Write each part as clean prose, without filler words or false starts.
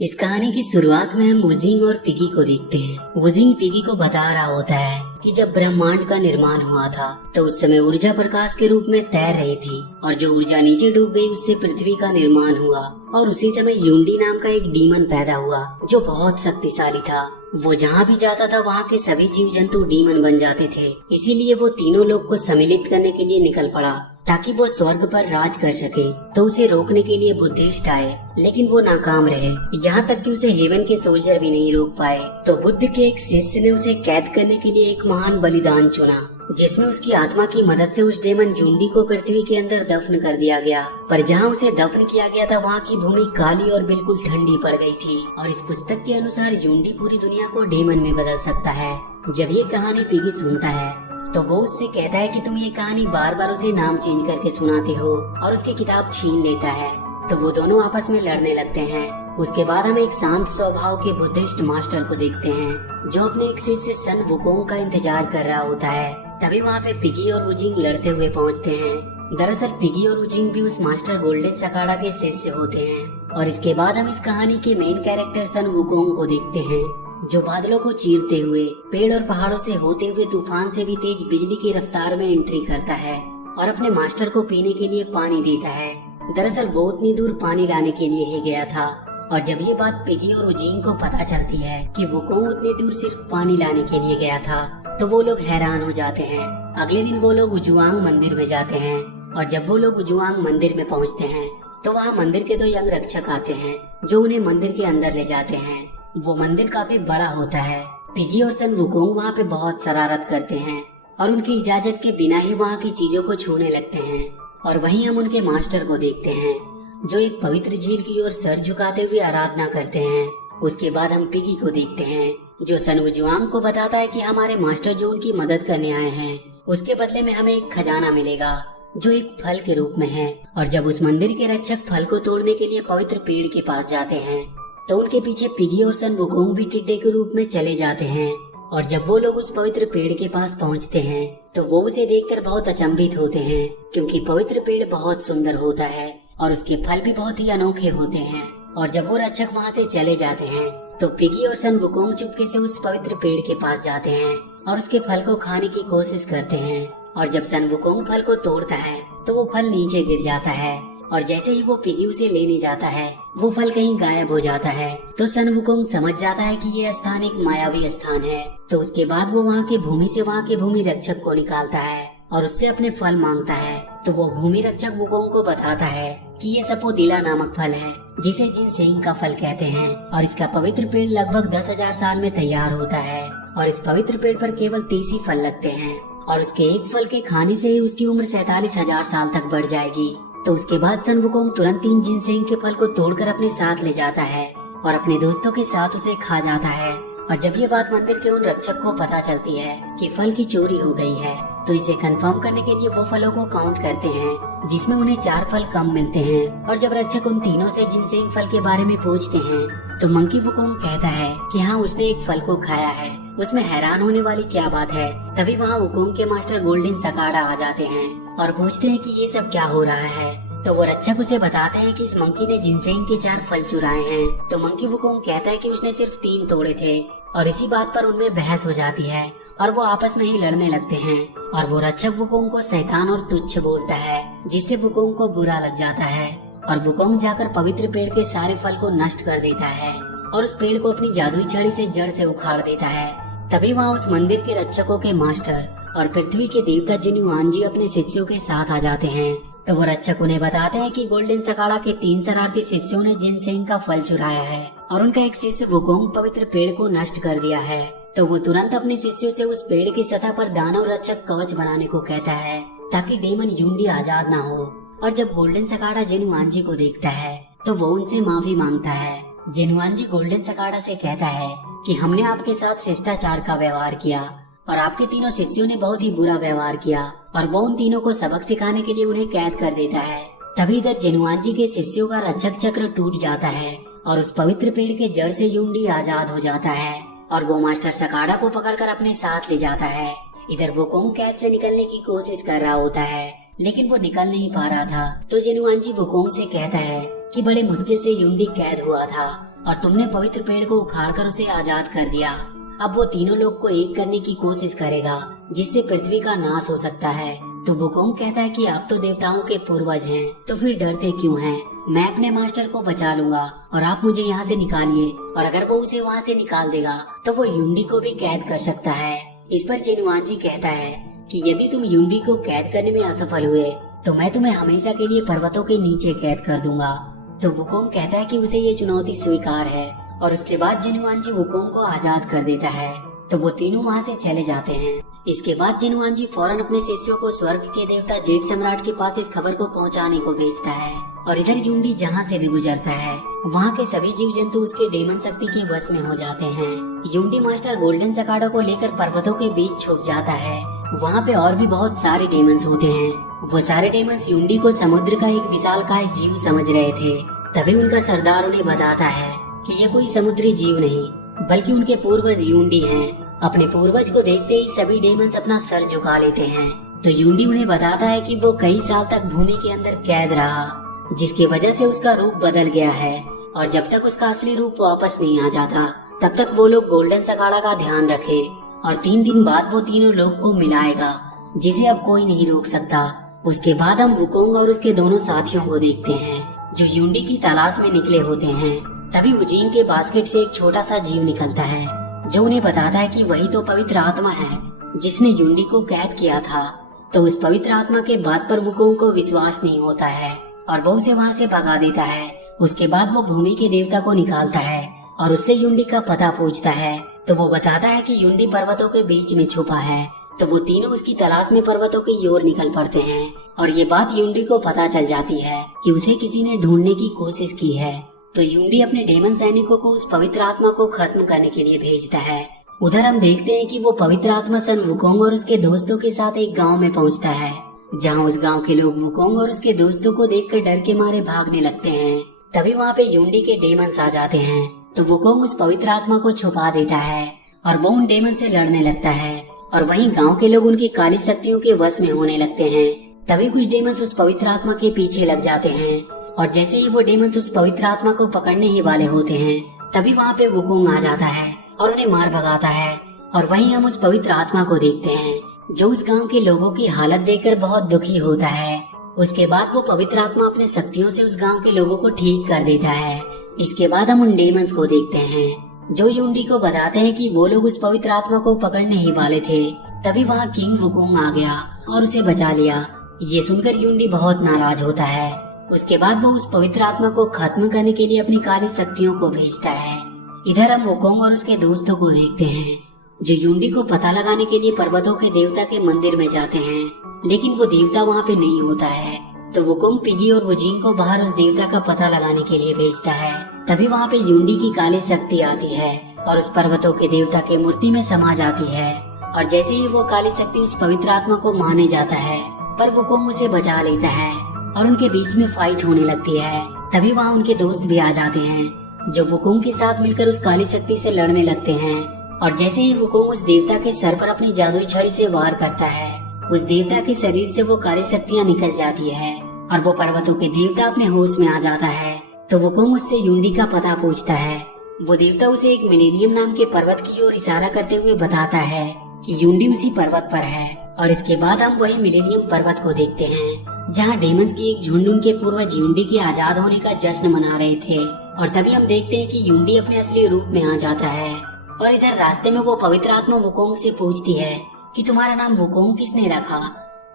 इस कहानी की शुरुआत में हम वुजिंग और पिगी को देखते हैं। वुजिंग पिगी को बता रहा होता है कि जब ब्रह्मांड का निर्माण हुआ था तो उस समय ऊर्जा प्रकाश के रूप में तैर रही थी और जो ऊर्जा नीचे डूब गई उससे पृथ्वी का निर्माण हुआ। और उसी समय यूंडी नाम का एक डीमन पैदा हुआ जो बहुत शक्तिशाली था। वो जहाँ भी जाता था वहाँ के सभी जीव जंतु डीमन बन जाते थे। इसीलिए वो तीनों लोग को सम्मिलित करने के लिए निकल पड़ा ताकि वो स्वर्ग पर राज कर सके। तो उसे रोकने के लिए बुद्धिस्ट आए लेकिन वो नाकाम रहे, यहाँ तक कि उसे हेवन के सोल्जर भी नहीं रोक पाए। तो बुद्ध के एक शिष्य ने उसे कैद करने के लिए एक महान बलिदान चुना जिसमें उसकी आत्मा की मदद से उस डेमन जूंडी को पृथ्वी के अंदर दफन कर दिया गया। पर जहाँ उसे दफन किया गया था वहाँ की भूमि काली और बिल्कुल ठंडी पड़ गई थी। और इस पुस्तक के अनुसार जूंडी पूरी दुनिया को डेमन में बदल सकता है। जब ये कहानी पिगी सुनता है तो वो उससे कहता है कि तुम ये कहानी बार बार उसे नाम चेंज करके सुनाते हो और उसकी किताब छीन लेता है। तो वो दोनों आपस में लड़ने लगते हैं। उसके बाद हम एक शांत स्वभाव के बुद्धिस्ट मास्टर को देखते हैं जो अपने एक शिष्य सन वुकोंग का इंतजार कर रहा होता है। तभी वहाँ पे पिगी और वुजिंग लड़ते हुए पहुँचते हैं। दरअसल पिगी और वुजिंग भी उस मास्टर गोल्डन सकाड़ा के शिष्य होते हैं। और इसके बाद हम इस कहानी के मेन कैरेक्टर सन वुकोंग को देखते हैं जो बादलों को चीरते हुए पेड़ और पहाड़ों से होते हुए तूफान से भी तेज बिजली की रफ्तार में एंट्री करता है और अपने मास्टर को पीने के लिए पानी देता है। दरअसल वो उतनी दूर पानी लाने के लिए ही गया था। और जब ये बात पिगी और वुजिंग को पता चलती है कि वुकोंग उतनी दूर सिर्फ पानी लाने के लिए गया था तो वो लोग हैरान हो जाते हैं। अगले दिन वो लोग उजुआंग मंदिर में जाते हैं और जब वो लोग उजुआंग मंदिर में पहुँचते हैं तो वहाँ मंदिर के 2 यंग रक्षक आते हैं जो उन्हें मंदिर के अंदर ले जाते हैं। वो मंदिर काफी बड़ा होता है। पिगी और सन वुकोंग वहाँ पे बहुत शरारत करते हैं और उनकी इजाजत के बिना ही वहाँ की चीजों को छूने लगते हैं। और वहीं हम उनके मास्टर को देखते हैं जो एक पवित्र झील की ओर सर झुकाते हुए आराधना करते हैं। उसके बाद हम पिगी को देखते हैं जो सन वुजुआंग को बताता है कि हमारे मास्टर जो उनकी मदद करने आए हैं उसके बदले में हमें एक खजाना मिलेगा जो एक फल के रूप में है। और जब उस मंदिर के रक्षक फल को तोड़ने के लिए पवित्र पेड़ के पास जाते हैं तो उनके पीछे पिगी और सन वुकोंग भी टिड्डे के रूप में चले जाते हैं। और जब वो लोग उस पवित्र पेड़ के पास पहुंचते हैं तो वो उसे देखकर बहुत अचंभित होते हैं क्योंकि पवित्र पेड़ बहुत सुंदर होता है और उसके फल भी बहुत ही अनोखे होते हैं। और जब वो रक्षक वहाँ से चले जाते हैं तो पिगी और सन वुकोंग चुपके से उस पवित्र पेड़ के पास जाते हैं और उसके फल को खाने की कोशिश करते हैं। और जब सन वुकोंग फल को तोड़ता है तो वो फल नीचे गिर जाता है और जैसे ही वो पिगी उसे लेने जाता है वो फल कहीं गायब हो जाता है। तो सन वुकोंग समझ जाता है कि ये स्थान एक मायावी स्थान है। तो उसके बाद वो वहाँ के भूमि से वहाँ के भूमि रक्षक को निकालता है और उससे अपने फल मांगता है। तो वो भूमि रक्षक वुकोंग को बताता है कि ये सपोदिला नामक फल है जिसे जिनसेंग का फल कहते हैं और इसका पवित्र पेड़ लगभग 10,000 साल में तैयार होता है। और इस पवित्र पेड़ पर केवल 30 ही फल लगते हैं और उसके एक फल के खाने से ही उसकी उम्र 47,000 साल तक बढ़ जाएगी। तो उसके बाद सन वुकोंग तुरंत 3 जिनसेंग के फल को तोड़कर अपने साथ ले जाता है और अपने दोस्तों के साथ उसे खा जाता है। और जब ये बात मंदिर के उन रक्षक को पता चलती है कि फल की चोरी हो गई है तो इसे कंफर्म करने के लिए वो फलों को काउंट करते हैं जिसमें उन्हें 4 फल कम मिलते हैं। और जब रक्षक उन तीनों से जिनसेंग फल के बारे में पूछते हैं तो मंकी वुकोंग कहता है कि हाँ उसने एक फल को खाया है। उसमें हैरान होने वाली क्या बात है। तभी वहाँ वुकोंग के मास्टर गोल्डन सकाड़ा आ जाते हैं और पूछते हैं कि ये सब क्या हो रहा है। तो वो रक्षक उसे बताते हैं कि इस मंकी ने जिनसेंग के 4 फल चुराए हैं। तो मंकी वुकोंग कहता है कि उसने सिर्फ 3 तोड़े थे और इसी बात पर उनमें बहस हो जाती है और वो आपस में ही लड़ने लगते हैं। और वो रक्षक वुकोंग को शैतान और तुच्छ बोलता है जिससे वुकोंग को बुरा लग जाता है। और वुकोंग जाकर पवित्र पेड़ के सारे फल को नष्ट कर देता है और उस पेड़ को अपनी जादुई छड़ी से जड़ से उखाड़ देता है। तभी वहाँ उस मंदिर के रक्षकों के मास्टर और पृथ्वी के देवता जिनुआनजी अपने शिष्यों के साथ आ जाते हैं। तो वो रक्षक उन्हें बताते हैं कि गोल्डन सकाड़ा के 3 शरारती शिष्यों ने जिनसेंग का फल चुराया है और उनका एक शिष्य वुकोंग पवित्र पेड़ को नष्ट कर दिया है। तो वो तुरंत अपने शिष्यों से उस पेड़ की सतह पर दानव रक्षक कवच बनाने को कहता है ताकि डेमन यूंडी आजाद ना हो। और जब गोल्डन सकाड़ा जिनुआनजी को देखता है तो वो उनसे माफी मांगता है। जिनुआनजी गोल्डन सकाड़ा से कहता है कि हमने आपके साथ शिष्टाचार का व्यवहार किया और आपके तीनों शिष्यों ने बहुत ही बुरा व्यवहार किया। और वो उन तीनों को सबक सिखाने के लिए उन्हें कैद कर देता है। तभी इधर जिनुआनजी के शिष्यों का रक्षक चक्र टूट जाता है और उस पवित्र पेड़ के जड़ से यूंडी आजाद हो जाता है और वो मास्टर सकाड़ा को पकड़कर अपने साथ ले जाता है। इधर वुकोंग कैद से निकलने की कोशिश कर रहा होता है लेकिन वो निकल नहीं पा रहा था। तो जिनुआनजी वुकोंग से कहता है कि बड़े मुश्किल से यूंडी कैद हुआ था और तुमने पवित्र पेड़ को उखाड़कर उसे आजाद कर दिया। अब वो तीनों लोग को एक करने की कोशिश करेगा, जिससे पृथ्वी का नाश हो सकता है। तो वुकोंग कहता है कि आप तो देवताओं के पूर्वज हैं, तो फिर डरते क्यों हैं? मैं अपने मास्टर को बचा लूंगा और आप मुझे यहाँ से निकालिए। और अगर वो उसे वहाँ से निकाल देगा तो वो युंडी को भी कैद कर सकता है। इस पर जेनुआनजी कहता है कि यदि तुम युंडी को कैद करने में असफल हुए तो मैं तुम्हें हमेशा के लिए पर्वतों के नीचे कैद कर दूंगा। तो वुकोंग कहता है कि उसे ये चुनौती स्वीकार है और उसके बाद जेनुआनजी वुकोंग को आजाद कर देता है। तो वो तीनों वहाँ से चले जाते हैं। इसके बाद जेनुआनजी फौरन अपने शिष्यों को स्वर्ग के देवता जेड सम्राट के पास इस खबर को पहुँचाने को भेजता है। और इधर युंडी जहाँ से भी गुजरता है वहाँ के सभी जीव जंतु उसके डेमन शक्ति के वश में हो जाते हैं। युंडी मास्टर गोल्डन सकाडो को लेकर पर्वतों के बीच छुप जाता है। वहाँ पे और भी बहुत सारे डेमंस होते हैं। वो सारे डेमंस युंडी को समुद्र का एक विशालकाय जीव समझ रहे थे। तभी उनका सरदार उन्हें बताता है कि ये कोई समुद्री जीव नहीं बल्कि उनके पूर्वज युंडी हैं। अपने पूर्वज को देखते ही सभी डेमंस अपना सर झुका लेते हैं। तो युंडी उन्हें बताता है कि वो कई साल तक भूमि के अंदर कैद रहा, जिसकी वजह से उसका रूप बदल गया है और जब तक उसका असली रूप वापस नहीं आ जाता तब तक वो लोग गोल्डन सकाड़ा का ध्यान रखे और 3 दिन बाद वो तीनों लोग को मिलाएगा, जिसे अब कोई नहीं रोक सकता। उसके बाद हम वुकोंग और उसके दोनों साथियों को देखते हैं जो युंडी की तलाश में निकले होते हैं। तभी वुजिंग के बास्केट से एक छोटा सा जीव निकलता है जो उन्हें बताता है कि वही तो पवित्र आत्मा है जिसने युंडी को कैद किया था। तो उस पवित्र आत्मा के बात पर वुकोंग को विश्वास नहीं होता है और वो उसे वहाँ से भगा देता है। उसके बाद वो भूमि के देवता को निकालता है और उससे युंडी का पता पूछता है। तो वो बताता है कि युंडी पर्वतों के बीच में छुपा है। तो वो तीनों उसकी तलाश में पर्वतों की ओर निकल पड़ते हैं और ये बात युंडी को पता चल जाती है कि उसे किसी ने ढूंढने की कोशिश की है। तो युंडी अपने डेमन सैनिकों को उस पवित्र आत्मा को खत्म करने के लिए भेजता है। उधर हम देखते हैं कि वो पवित्र आत्मा सन वुकोंग और उसके दोस्तों के साथ एक गांव में पहुंचता है, जहां उस गांव के लोग वुकोंग और उसके दोस्तों को देखकर डर के मारे भागने लगते हैं। तभी वहाँ पे युंडी के डेमंस आ जाते हैं। तो वुकोंग उस पवित्र आत्मा को छुपा देता है और वो उन डेमन से लड़ने लगता है और वहीं गांव के लोग उनकी काली शक्तियों के वश में होने लगते हैं। तभी कुछ डेमंस उस पवित्र आत्मा के पीछे लग जाते हैं और जैसे ही वो डेमंस उस पवित्र आत्मा को पकड़ने ही वाले होते हैं तभी वहाँ पे वुकोंग आ जाता है और उन्हें मार भगाता है। और वहीं हम उस पवित्र आत्मा को देखते हैं जो उस गांव के लोगों की हालत देखकर बहुत दुखी होता है। उसके बाद वो पवित्र आत्मा अपने शक्तियों से उस गांव के लोगों को ठीक कर देता है। इसके बाद हम उन डेमंस को देखते हैं जो युंडी को बताते हैं कि वो लोग उस पवित्र आत्मा को पकड़ने ही वाले थे। तभी वहाँ किंग वुकोंग आ गया और उसे बचा लिया। ये सुनकर युंडी बहुत नाराज होता है। उसके बाद वो उस पवित्र आत्मा को खत्म करने के लिए अपनी काली शक्तियों को भेजता है। इधर हम वुकोंग और उसके दोस्तों को देखते हैं जो युंडी को पता लगाने के लिए पर्वतों के देवता के मंदिर में जाते हैं, लेकिन वो देवता वहाँ पे नहीं होता है। तो वुकोंग पिगी और वुजिंग को बाहर उस देवता का पता लगाने के लिए भेजता है। तभी वहाँ पे युंडी की काली शक्ति आती है और उस पर्वतों के देवता के मूर्ति में समा जाती है। और जैसे ही वो काली शक्ति उस पवित्र आत्मा को माने जाता है पर वुकोंग उसे बचा लेता है और उनके बीच में फाइट होने लगती है। तभी वहाँ उनके दोस्त भी आ जाते हैं जो वुकोंग के साथ मिलकर उस काली शक्ति से लड़ने लगते हैं। और जैसे ही वुकोंग उस देवता के सर पर अपनी जादुई छड़ी से वार करता है उस देवता के शरीर से वो काली शक्तियाँ निकल जाती है और वो पर्वतों के देवता अपने होश में आ जाता है। तो वुकोंग उससे युंडी का पता पूछता है। वो देवता उसे एक मिलेनियम नाम के पर्वत की ओर इशारा करते हुए बताता है कि युंडी उसी पर्वत पर है। और इसके बाद हम वही मिलेनियम पर्वत को देखते हैं जहाँ डेमंस की एक झुंड उनके पूर्वज युंडी के आजाद होने का जश्न मना रहे थे। और तभी हम देखते हैं कि युंडी अपने असली रूप में आ जाता है। और इधर रास्ते में वो पवित्र आत्मा वुकोंग से पूछती है कि तुम्हारा नाम वुकोंग किसने रखा?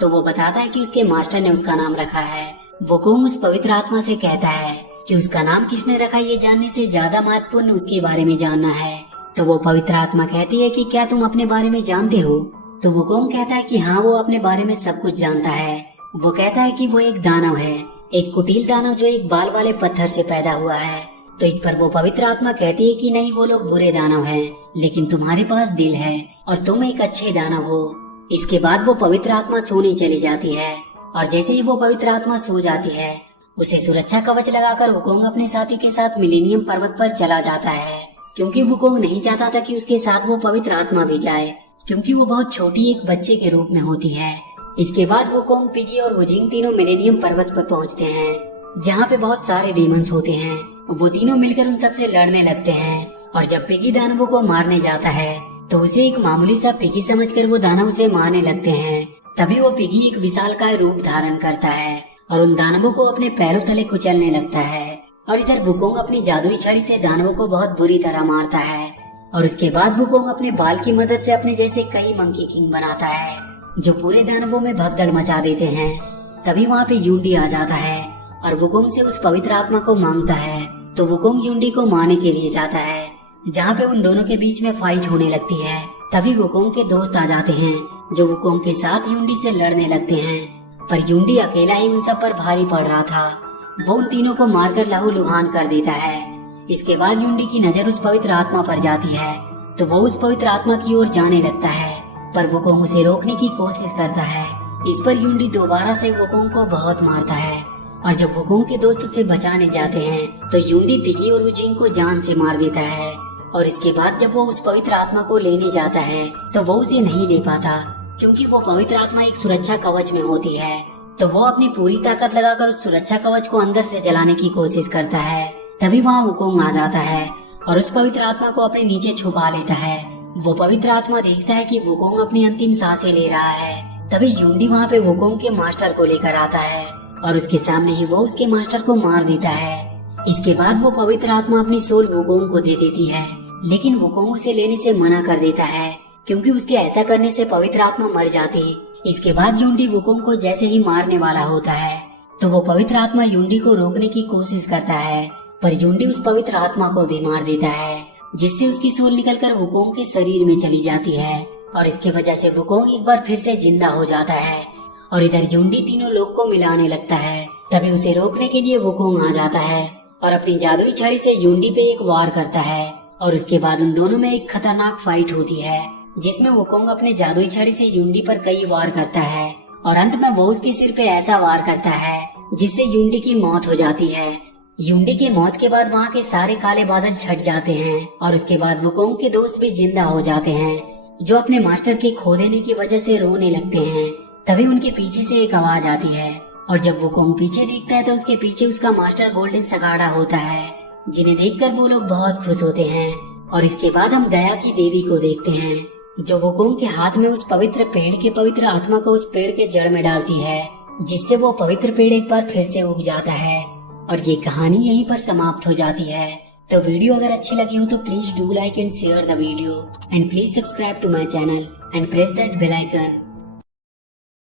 तो वो बताता है कि उसके मास्टर ने उसका नाम रखा है। वुकोंग उस पवित्र आत्मा से कहता है कि उसका नाम किसने रखा ये जानने से ज्यादा महत्वपूर्ण उसके बारे में जानना है। तो वो पवित्र आत्मा कहती है कि क्या तुम अपने बारे में जानते हो? तो वुकोंग कहता है कि हाँ, वो अपने बारे में सब कुछ जानता है। वो कहता है कि वो एक दानव है, एक कुटिल दानव जो एक बाल वाले पत्थर से पैदा हुआ है। तो इस पर वो पवित्र आत्मा कहती है कि नहीं, वो लोग बुरे दानव हैं, लेकिन तुम्हारे पास दिल है और तुम एक अच्छे दानव हो। इसके बाद वो पवित्र आत्मा सोने चली जाती है और जैसे ही वो पवित्र आत्मा सो जाती है उसे सुरक्षा कवच लगाकर वुकोंग अपने साथी के साथ मिलेनियम पर्वत पर चला जाता है, क्योंकि वुकोंग नहीं चाहता था कि उसके साथ वो पवित्र आत्मा भी जाए, क्योंकि वो बहुत छोटी एक बच्चे के रूप में होती है। इसके बाद वुकोंग, पिगी और वुजिंग तीनों मिलेनियम पर्वत पर पहुंचते हैं जहाँ पे बहुत सारे डेमंस होते हैं वो तीनों मिलकर उन सबसे लड़ने लगते हैं। और जब पिगी दानवों को मारने जाता है तो उसे एक मामूली सा पिगी समझकर वो दानव उसे मारने लगते हैं। तभी वो पिगी एक विशालकाय रूप धारण करता है और उन दानवों को अपने पैरों तले कुचलने लगता है। और इधर वुकोंग अपनी जादुई छड़ी से दानवों को बहुत बुरी तरह मारता है। और उसके बाद वुकोंग अपने बाल की मदद से अपने जैसे कई मंकी किंग बनाता है जो पूरे दानवों में भगदड़ मचा देते हैं। तभी वहाँ पे यूंडी आ जाता है और वुकोंग से उस पवित्र आत्मा को मांगता है। तो वुकोंग यूंडी को मारने के लिए जाता है, जहाँ पे उन दोनों के बीच में फाइट होने लगती है। तभी वुकोंग के दोस्त आ जाते हैं जो वुकोंग के साथ यूंडी से लड़ने लगते हैं। पर यूंडी अकेला ही उन सब पर भारी पड़ रहा था। वो उन तीनों को मारकर लहूलुहान कर देता है। इसके बाद यूंडी की नजर उस पवित्र आत्मा पर जाती है तो वो उस पवित्र आत्मा की ओर जाने लगता है, पर वुकोंग उसे रोकने की कोशिश करता है। इस पर यूंडी दोबारा से वुकोंग को बहुत मारता है। और जब वुकोंग के दोस्त उसे बचाने जाते हैं तो यूंडी पिगी और वुजिंग को जान से मार देता है। और इसके बाद जब वो उस पवित्र आत्मा को लेने जाता है तो वो उसे नहीं ले पाता, क्योंकि वो पवित्र आत्मा एक सुरक्षा कवच में होती है। तो वो अपनी पूरी ताकत लगाकर उस सुरक्षा कवच को अंदर से जलाने की कोशिश करता है। तभी वहाँ वुकोंग आ जाता है और उस पवित्र आत्मा को अपने नीचे छुपा लेता है। वो पवित्र आत्मा देखता है कि वुकोंग अपनी अंतिम सांसें ले रहा है। तभी यूंडी वहाँ पे वुकोंग के मास्टर को लेकर आता है और उसके सामने ही वो उसके मास्टर को मार देता है। इसके बाद वो पवित्र आत्मा अपनी सोल वुकोंग को दे देती है, लेकिन वुकोंग उसे लेने से मना कर देता है, क्योंकि उसके ऐसा करने से पवित्र आत्मा मर जाती। इसके बाद यूंडी वुकोंग को जैसे ही मारने वाला होता है तो वो पवित्र आत्मा यूंडी को रोकने की कोशिश करता है, पर यूंडी उस पवित्र आत्मा को भी मार देता है, जिससे उसकी सोल निकलकर वुकोंग के शरीर में चली जाती है। और इसके वजह से वुकोंग एक बार फिर से जिंदा हो जाता है। और इधर यूंडी तीनों लोग को मिलाने लगता है। तभी उसे रोकने के लिए वुकोंग आ जाता है और अपनी जादुई छड़ी से यूंडी पे एक वार करता है। और उसके बाद उन दोनों में एक खतरनाक फाइट होती है, जिसमें वुकोंग अपने जादुई छड़ी से यूंडी पर कई वार करता है और अंत में वो उसके सिर पे ऐसा वार करता है जिससे यूंडी की मौत हो जाती है। यूंडी की मौत के बाद वहाँ के सारे काले बादल छट जाते हैं और उसके बाद वुकोंग के दोस्त भी जिंदा हो जाते हैं, जो अपने मास्टर के खो देने की वजह से रोने लगते हैं। तभी उनके पीछे से एक आवाज आती है और जब वुकोंग पीछे देखता है तो उसके पीछे उसका मास्टर गोल्डन सगाड़ा होता है, जिन्हें देखकर वो लोग बहुत खुश होते हैं। और इसके बाद हम दया की देवी को देखते हैं, जो वुकोंग के हाथ में उस पवित्र पेड़ के पवित्र आत्मा को उस पेड़ के जड़ में डालती है, जिससे वो पवित्र पेड़ एक बार फिर से उग जाता है। और ये कहानी यहीं पर समाप्त हो जाती है। तो वीडियो अगर अच्छी लगी हो तो please do like and share the video and please subscribe to my channel and press that bell icon.